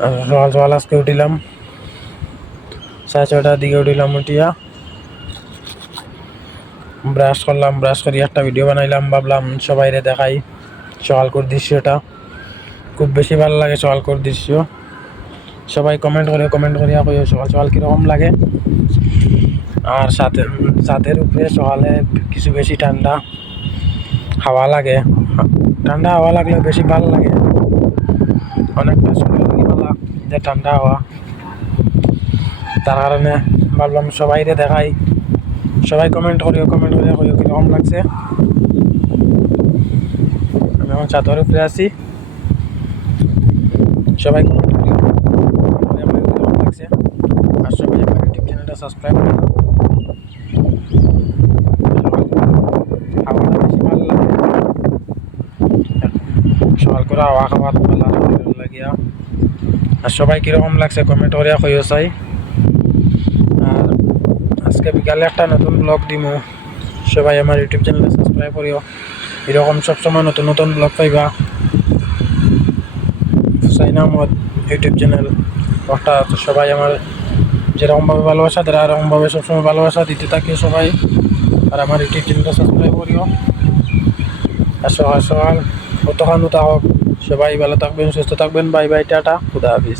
সকাল সকাল আজকে উঠিলাম 6:30টার দিকে উঠিলাম। উঠিয়া ব্রাশ করলাম, ব্রাশ করি একটা ভিডিও বানাইলাম। ভাবলাম সবাইরে দেখাই সকালকর দৃশ্যটা। খুব বেশি ভালো লাগে সকালকর দৃশ্য। সবাই কমেন্ট করিয়া কইও সকাল সকাল কীরকম লাগে। আর ছাদের উপরে সকালে কিছু বেশি ঠান্ডা হাওয়া লাগে। ঠান্ডা হাওয়া লাগলে বেশি ভালো লাগে, অনেকটা সুন্দর লাগে যে ঠান্ডা হাওয়া। তার কারণে ভাবলাম সবাইরে দেখাই। সবাই কমেন্ট করিয়া কইও কীরকম লাগছে। আমি এখন ছাদের উপরে আছি, সবাই কমেন্ট করিও কীরকম লাগছে। আর সবাই আমার ইউটিউব চ্যানেলটা সাবস্ক্রাইব করে দাও। হাওয়াটা বেশি ভালো লাগে, সকাল করে হাওয়া খাওয়া ভালো লাগিয়া। আর সবাই কীরকম লাগছে কমেন্ট করিয়া কইও চাই। আর আজকে বিকালে একটা নতুন ব্লগ দিমু, সবাই আমার ইউটিউব চ্যানেলটা সাবস্ক্রাইব করিও। এরকম সবসময় নতুন নতুন ব্লগ পাইবা। হুসাইন আহমদ ইউটিউব চ্যানেল একটা। সবাই আমার যেরকমভাবে ভালোবাসা তারা এরকমভাবে সবসময় ভালোবাসা দিতে থাকি সবাই। আর আমার ইউটিউব চ্যানেলটা সাবস্ক্রাইব করিও। আর সকাল সকাল কতক্ষণ হোক, সবাই ভালো থাকবেন, সুস্থ থাকবেন। বাই বাই, টাটা, খুদা হাফিজ।